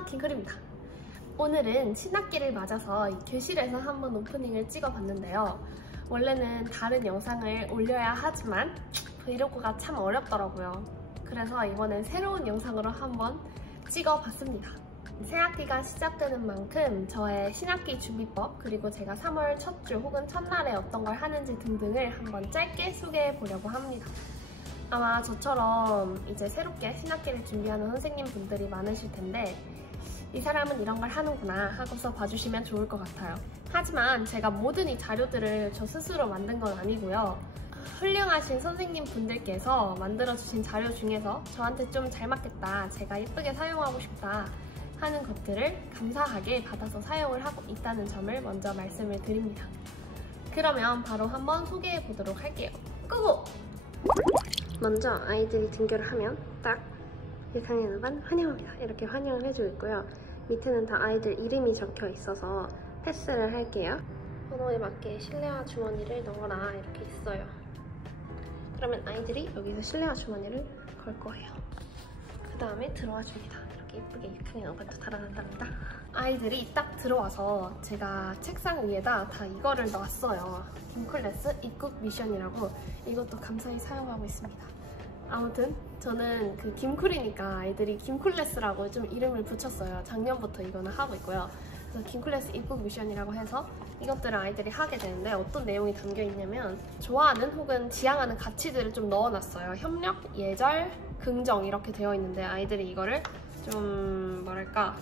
안녕하세요, 김클입니다. 오늘은 신학기를 맞아서 교실에서 한번 오프닝을 찍어봤는데요. 원래는 다른 영상을 올려야 하지만 브이로그가 참 어렵더라고요. 그래서 이번엔 새로운 영상으로 한번 찍어봤습니다. 새학기가 시작되는 만큼 저의 신학기 준비법, 그리고 제가 3월 첫 주 혹은 첫날에 어떤 걸 하는지 등등을 한번 짧게 소개해보려고 합니다. 아마 저처럼 이제 새롭게 신학기를 준비하는 선생님분들이 많으실 텐데 이 사람은 이런 걸 하는구나 하고서 봐주시면 좋을 것 같아요. 하지만 제가 모든 이 자료들을 저 스스로 만든 건 아니고요. 훌륭하신 선생님분들께서 만들어주신 자료 중에서 저한테 좀 잘 맞겠다, 제가 예쁘게 사용하고 싶다 하는 것들을 감사하게 받아서 사용을 하고 있다는 점을 먼저 말씀을 드립니다. 그러면 바로 한번 소개해 보도록 할게요. 고고! 먼저 아이들이 등교를 하면 딱 6학년 5반 환영합니다 이렇게 환영을 해주고 있고요. 밑에는 다 아이들 이름이 적혀 있어서 패스를 할게요. 번호에 맞게 실내화 주머니를 넣어라 이렇게 있어요. 그러면 아이들이 여기서 실내화 주머니를 걸 거예요. 그 다음에 들어와 줍니다. 이렇게 예쁘게 6학년 5반도 달아난답니다. 아이들이 딱 들어와서 제가 책상 위에다 다 이거를 놨어요. 김클래스 입국 미션이라고. 이것도 감사히 사용하고 있습니다. 아무튼 저는 그 김쿨이니까 아이들이 김클래스라고 좀 이름을 붙였어요. 작년부터 이거는 하고 있고요. 그래서 김클래스 입국 미션이라고 해서 이것들을 아이들이 하게 되는데 어떤 내용이 담겨 있냐면 좋아하는 혹은 지향하는 가치들을 좀 넣어놨어요. 협력, 예절, 긍정 이렇게 되어 있는데 아이들이 이거를 좀 뭐랄까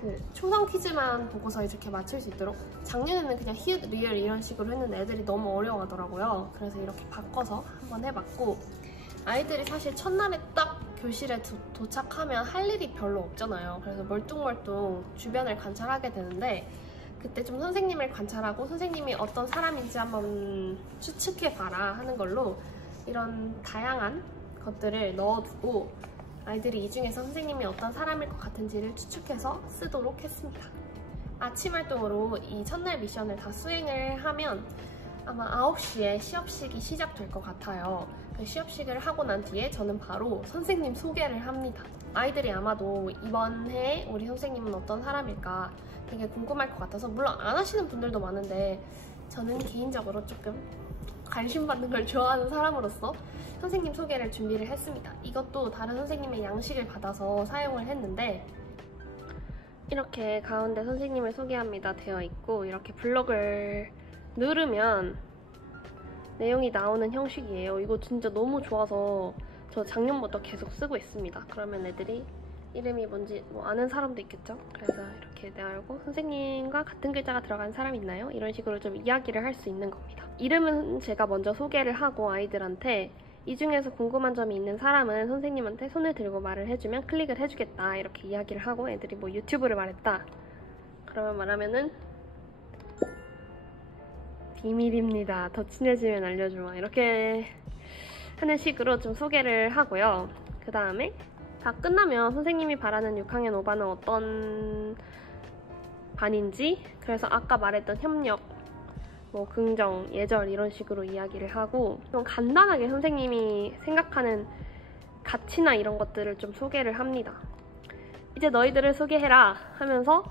그 초성 퀴즈만 보고서 이렇게 맞출 수 있도록, 작년에는 그냥 히읗, 리을 이런 식으로 했는데 애들이 너무 어려워하더라고요. 그래서 이렇게 바꿔서 한번 해봤고, 아이들이 사실 첫날에 딱 교실에 도착하면 할 일이 별로 없잖아요. 그래서 멀뚱멀뚱 주변을 관찰하게 되는데 그때 좀 선생님을 관찰하고 선생님이 어떤 사람인지 한번 추측해봐라 하는 걸로 이런 다양한 것들을 넣어두고 아이들이 이 중에서 선생님이 어떤 사람일 것 같은지를 추측해서 쓰도록 했습니다. 아침 활동으로 이 첫날 미션을 다 수행을 하면 아마 9시에 시업식이 시작될 것 같아요. 그 시업식을 하고 난 뒤에 저는 바로 선생님 소개를 합니다. 아이들이 아마도 이번 해에 우리 선생님은 어떤 사람일까 되게 궁금할 것 같아서, 물론 안 하시는 분들도 많은데 저는 개인적으로 조금 관심 받는 걸 좋아하는 사람으로서 선생님 소개를 준비를 했습니다. 이것도 다른 선생님의 양식을 받아서 사용을 했는데 이렇게 가운데 선생님을 소개합니다 되어 있고, 이렇게 블럭을 누르면 내용이 나오는 형식이에요. 이거 진짜 너무 좋아서 저 작년부터 계속 쓰고 있습니다. 그러면 애들이 이름이 뭔지 뭐 아는 사람도 있겠죠? 그래서 이렇게 나오고 선생님과 같은 글자가 들어간 사람 있나요? 이런 식으로 좀 이야기를 할 수 있는 겁니다. 이름은 제가 먼저 소개를 하고 아이들한테 이 중에서 궁금한 점이 있는 사람은 선생님한테 손을 들고 말을 해주면 클릭을 해주겠다 이렇게 이야기를 하고, 애들이 뭐 유튜브를 말했다 그러면 말하면은 비밀입니다, 더 친해지면 알려주마 이렇게 하는 식으로 좀 소개를 하고요. 그 다음에 다 끝나면 선생님이 바라는 6학년 5반은 어떤 반인지, 그래서 아까 말했던 협력, 뭐 긍정, 예절 이런 식으로 이야기를 하고 좀 간단하게 선생님이 생각하는 가치나 이런 것들을 좀 소개를 합니다. 이제 너희들을 소개해라 하면서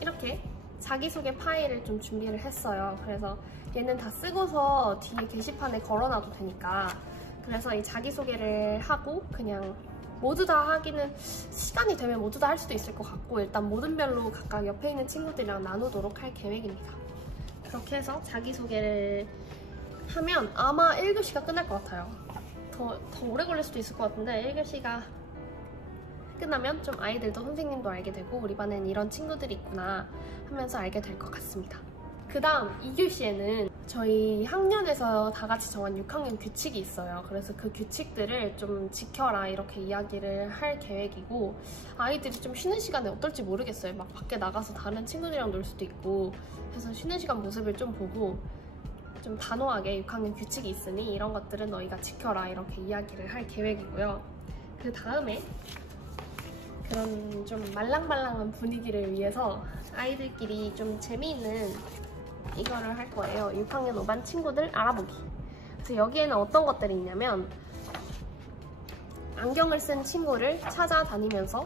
이렇게 자기소개 파일을 좀 준비를 했어요. 그래서 얘는 다 쓰고서 뒤에 게시판에 걸어놔도 되니까, 그래서 이 자기소개를 하고 그냥 모두 다 하기는 시간이 되면 모두 다 할 수도 있을 것 같고, 일단 모든 별로 각각 옆에 있는 친구들이랑 나누도록 할 계획입니다. 그렇게 해서 자기소개를 하면 아마 1교시가 끝날 것 같아요. 더 오래 걸릴 수도 있을 것 같은데 1교시가 끝나면 좀 아이들도 선생님도 알게 되고 우리 반엔 이런 친구들이 있구나 하면서 알게 될 것 같습니다. 그 다음 2교시에는 저희 학년에서 다 같이 정한 6학년 규칙이 있어요. 그래서 그 규칙들을 좀 지켜라 이렇게 이야기를 할 계획이고, 아이들이 좀 쉬는 시간에 어떨지 모르겠어요. 막 밖에 나가서 다른 친구들이랑 놀 수도 있고 그래서 쉬는 시간 모습을 좀 보고 좀 단호하게 6학년 규칙이 있으니 이런 것들은 너희가 지켜라 이렇게 이야기를 할 계획이고요. 그 다음에 그런 좀 말랑말랑한 분위기를 위해서 아이들끼리 좀 재미있는 이거를 할 거예요. 6학년 5반 친구들 알아보기. 그래서 여기에는 어떤 것들이 있냐면 안경을 쓴 친구를 찾아다니면서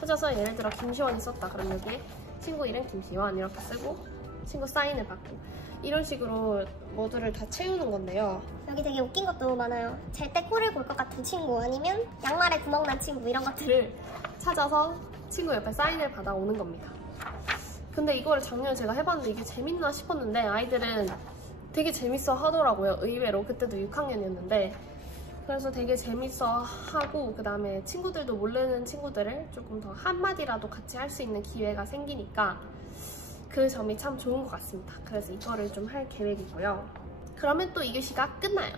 찾아서 예를 들어 김시원이 썼다. 그럼 여기에 친구 이름 김시원 이렇게 쓰고 친구 사인을 받고 이런 식으로 모두를 다 채우는 건데요. 여기 되게 웃긴 것도 많아요. 잘 때 코를 골 것 같은 친구, 아니면 양말에 구멍 난 친구, 이런 것들을 찾아서 친구 옆에 사인을 받아오는 겁니다. 근데 이거를 작년에 제가 해봤는데 이게 재밌나 싶었는데 아이들은 되게 재밌어 하더라고요. 의외로. 그때도 6학년이었는데 그래서 되게 재밌어 하고, 그 다음에 친구들도 모르는 친구들을 조금 더 한마디라도 같이 할 수 있는 기회가 생기니까 그 점이 참 좋은 것 같습니다. 그래서 이거를 좀 할 계획이고요. 그러면 또 2교시가 끝나요.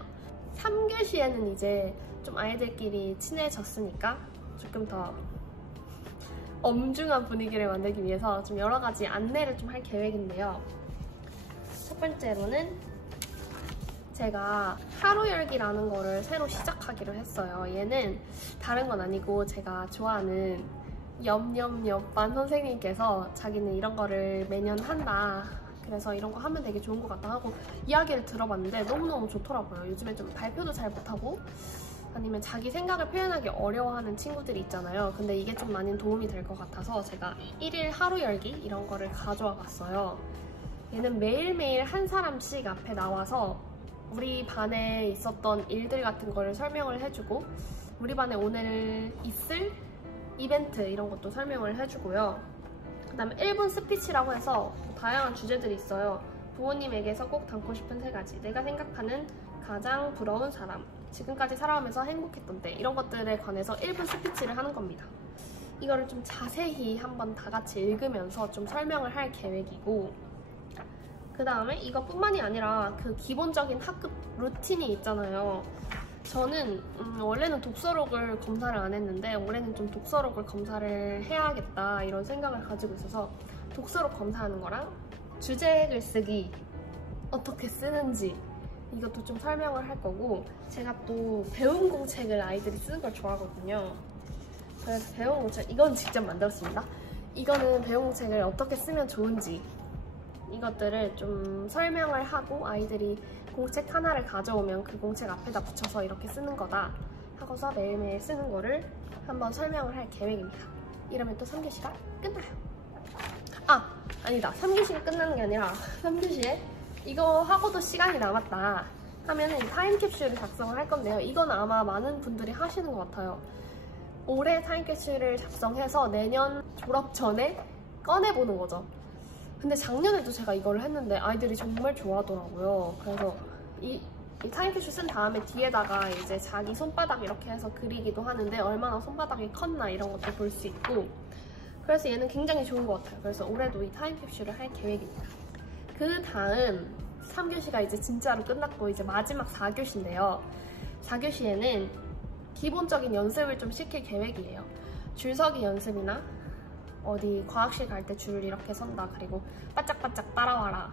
3교시에는 이제 좀 아이들끼리 친해졌으니까 조금 더 엄중한 분위기를 만들기 위해서 좀 여러 가지 안내를 좀 할 계획인데요. 첫 번째로는 제가 하루 열기라는 거를 새로 시작하기로 했어요. 얘는 다른 건 아니고 제가 좋아하는 엽엽엽반 선생님께서 자기는 이런 거를 매년 한다. 그래서 이런 거 하면 되게 좋은 것 같다 하고 이야기를 들어봤는데 너무너무 좋더라고요. 요즘에 좀 발표도 잘 못하고 아니면 자기 생각을 표현하기 어려워하는 친구들이 있잖아요. 근데 이게 좀 많이 도움이 될 것 같아서 제가 1일 하루 열기 이런 거를 가져와 봤어요. 얘는 매일매일 한 사람씩 앞에 나와서 우리 반에 있었던 일들 같은 거를 설명을 해주고 우리 반에 오늘 있을 이벤트 이런 것도 설명을 해주고요. 그 다음에 1분 스피치라고 해서 다양한 주제들이 있어요. 부모님에게서 꼭 담고 싶은 3가지, 내가 생각하는 가장 부러운 사람, 지금까지 살아오면서 행복했던 때, 이런 것들에 관해서 1분 스피치를 하는 겁니다. 이거를 좀 자세히 한번 다 같이 읽으면서 좀 설명을 할 계획이고, 그 다음에 이것뿐만이 아니라 그 기본적인 학급 루틴이 있잖아요. 저는 원래는 독서록을 검사를 안 했는데 올해는 좀 독서록을 검사를 해야겠다 이런 생각을 가지고 있어서 독서록 검사하는 거랑 주제 글쓰기 어떻게 쓰는지 이것도 좀 설명을 할 거고, 제가 또 배움 공책을 아이들이 쓰는 걸 좋아하거든요. 그래서 배움 공책, 이건 직접 만들었습니다. 이거는 배움 공책을 어떻게 쓰면 좋은지 이것들을 좀 설명을 하고 아이들이 공책 하나를 가져오면 그 공책 앞에다 붙여서 이렇게 쓰는 거다 하고서 매일매일 쓰는 거를 한번 설명을 할 계획입니다. 이러면 또 3교시가 끝나요. 아니다. 3교시가 끝나는 게 아니라 3교시에 이거 하고도 시간이 남았다 하면은 타임캡슐을 작성을 할 건데요. 이건 아마 많은 분들이 하시는 것 같아요. 올해 타임캡슐을 작성해서 내년 졸업 전에 꺼내보는 거죠. 근데 작년에도 제가 이걸 했는데 아이들이 정말 좋아하더라고요. 그래서 이 타임캡슐 쓴 다음에 뒤에다가 이제 자기 손바닥 이렇게 해서 그리기도 하는데 얼마나 손바닥이 컸나 이런 것도 볼 수 있고, 그래서 얘는 굉장히 좋은 것 같아요. 그래서 올해도 이 타임캡슐을 할 계획입니다. 그 다음 3교시가 이제 진짜로 끝났고 이제 마지막 4교시인데요. 4교시에는 기본적인 연습을 좀 시킬 계획이에요. 줄서기 연습이나 어디 과학실 갈 때 줄을 이렇게 선다, 그리고 바짝바짝 따라와라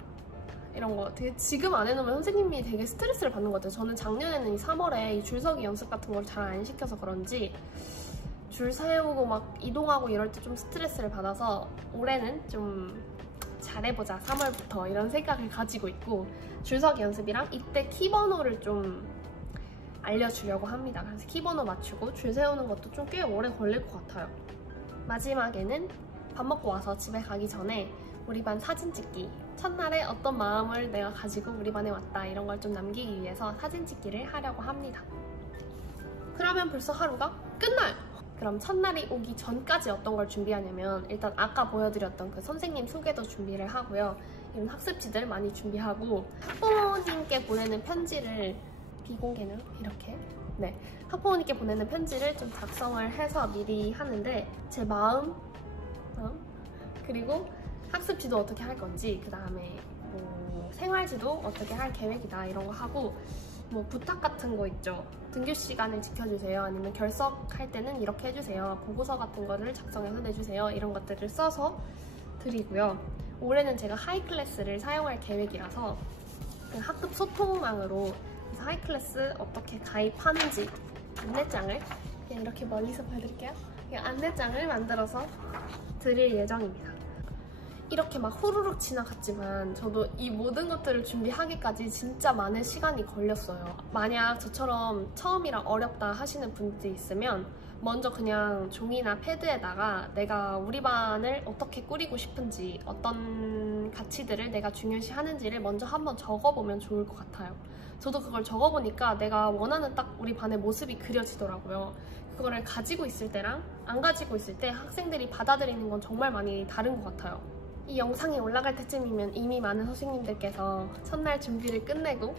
이런 거 되게 지금 안 해놓으면 선생님이 되게 스트레스를 받는 것 같아요. 저는 작년에는 이 3월에 이 줄서기 연습 같은 걸 잘 안 시켜서 그런지 줄 세우고 막 이동하고 이럴 때 좀 스트레스를 받아서 올해는 좀 잘해보자 3월부터 이런 생각을 가지고 있고, 줄서기 연습이랑 이때 키번호를 좀 알려주려고 합니다. 그래서 키번호 맞추고 줄 세우는 것도 좀 꽤 오래 걸릴 것 같아요. 마지막에는 밥 먹고 와서 집에 가기 전에 우리 반 사진 찍기, 첫날에 어떤 마음을 내가 가지고 우리 반에 왔다 이런 걸 좀 남기기 위해서 사진 찍기를 하려고 합니다. 그러면 벌써 하루가 끝나요. 그럼 첫날이 오기 전까지 어떤 걸 준비하냐면, 일단 아까 보여드렸던 그 선생님 소개도 준비를 하고요. 이런 학습지들 많이 준비하고, 학부모님께 보내는 편지를 비공개는 이렇게 학부모님께 보내는 편지를 좀 작성을 해서 미리 하는데, 제 마음 그리고 학습지도 어떻게 할 건지, 그 다음에 뭐 생활지도 어떻게 할 계획이다 이런 거 하고, 뭐 부탁 같은 거 있죠. 등교 시간을 지켜주세요, 아니면 결석할 때는 이렇게 해주세요, 보고서 같은 거를 작성해서 내주세요, 이런 것들을 써서 드리고요. 올해는 제가 하이클래스를 사용할 계획이라서 그 학급 소통망으로 하이클래스 어떻게 가입하는지 안내장을 그냥 이렇게 멀리서 보여드릴게요. 안내장을 만들어서 드릴 예정입니다. 이렇게 막 후루룩 지나갔지만 저도 이 모든 것들을 준비하기까지 진짜 많은 시간이 걸렸어요. 만약 저처럼 처음이라 어렵다 하시는 분들이 있으면 먼저 그냥 종이나 패드에다가 내가 우리 반을 어떻게 꾸리고 싶은지, 어떤 가치들을 내가 중요시 하는지를 먼저 한번 적어보면 좋을 것 같아요. 저도 그걸 적어보니까 내가 원하는 딱 우리 반의 모습이 그려지더라고요. 그거를 가지고 있을 때랑 안 가지고 있을 때 학생들이 받아들이는 건 정말 많이 다른 것 같아요. 이 영상이 올라갈 때쯤이면 이미 많은 선생님들께서 첫날 준비를 끝내고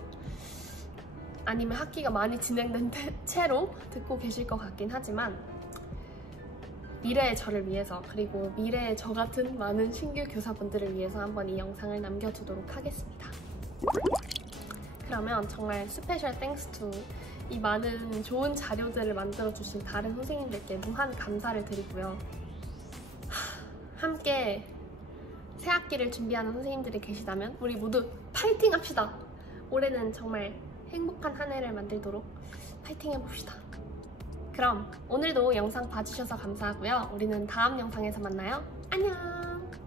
아니면 학기가 많이 진행된 채로 듣고 계실 것 같긴 하지만 미래의 저를 위해서, 그리고 미래의 저 같은 많은 신규 교사분들을 위해서 한번 이 영상을 남겨두도록 하겠습니다. 그러면 정말 스페셜 땡스 투 이 많은 좋은 자료들을 만들어주신 다른 선생님들께 무한 감사를 드리고요. 함께 새 학기를 준비하는 선생님들이 계시다면 우리 모두 파이팅 합시다! 올해는 정말 행복한 한 해를 만들도록 파이팅 해봅시다. 그럼 오늘도 영상 봐주셔서 감사하고요. 우리는 다음 영상에서 만나요. 안녕!